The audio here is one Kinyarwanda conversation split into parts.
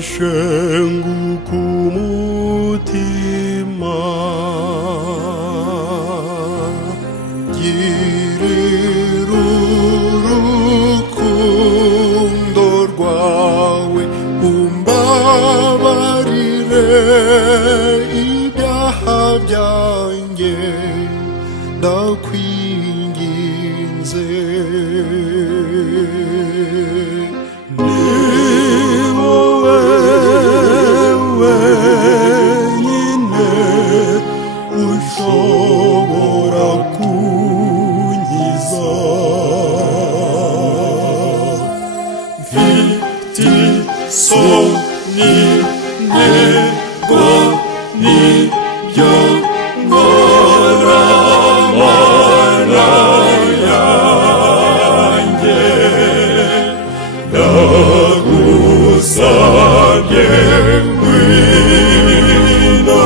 shenguka umutima girira urukundo rwawe umbabarire ibyaha byanjye ndakwinginze ushobora kunkiza mfite isoni ntego n'ibyo nkora mana yanjye ndagusabye ngwino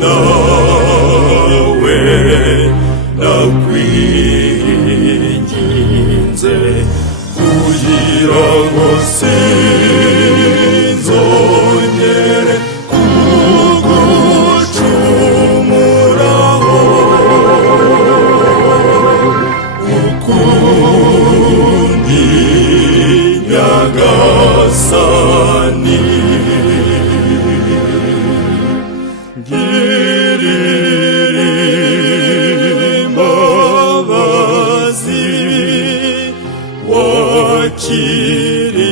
nawe ndakwinginze kugira ngo sinzongere kugucumuraho ukundi nyagasani girira imbabazi wakirira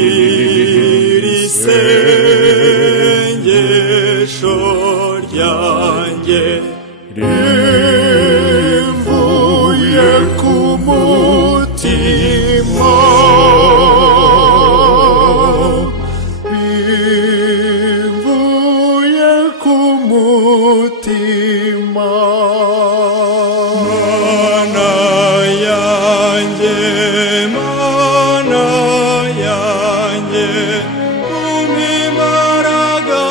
isengesho ryanjye rivuye ku mutima mana yanjye umimaraga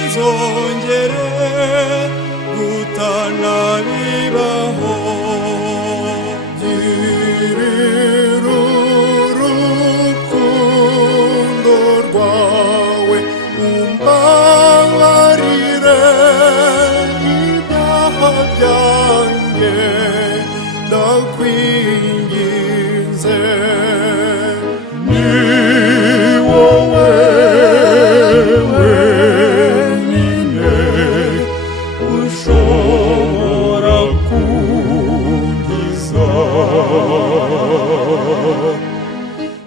sinzongere gutana bibaho girira urukundo rwawe umbabarire ibyaha byanjye ndakwinginze ni wowe wenyine ushobora kunkiza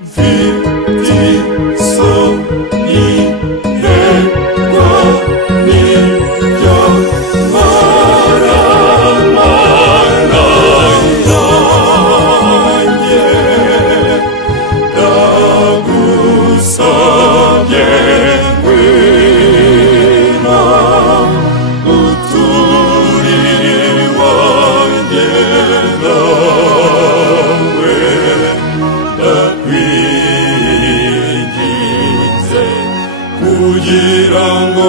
mfite isoni ntego n'ibyo nkora mana yanjye ndagusabye ngwino uture iwanjye nawe ndakwinginze kugira ngo